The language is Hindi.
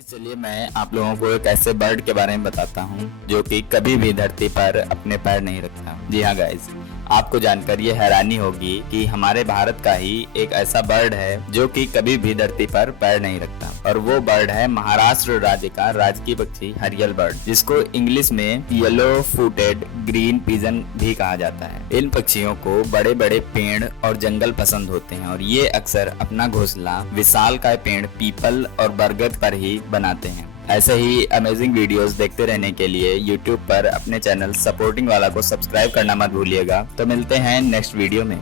चलिए मैं आप लोगों को एक ऐसे बर्ड के बारे में बताता हूँ जो कि कभी भी धरती पर अपने पैर नहीं रखता। जी हाँ गाइस, आपको जानकर ये हैरानी होगी कि हमारे भारत का ही एक ऐसा बर्ड है जो कि कभी भी धरती पर पैर नहीं रखता, और वो बर्ड है महाराष्ट्र राज्य का राजकीय पक्षी हरियल बर्ड, जिसको इंग्लिश में येलो फुटेड ग्रीन पिजन भी कहा जाता है। इन पक्षियों को बड़े बड़े पेड़ और जंगल पसंद होते हैं और ये अक्सर अपना घोंसला विशालकाय पेड़ पीपल और बरगद पर ही बनाते हैं। ऐसे ही अमेजिंग वीडियोस देखते रहने के लिए YouTube पर अपने चैनल सपोर्टिंग वाला को सब्सक्राइब करना मत भूलिएगा। तो मिलते हैं नेक्स्ट वीडियो में।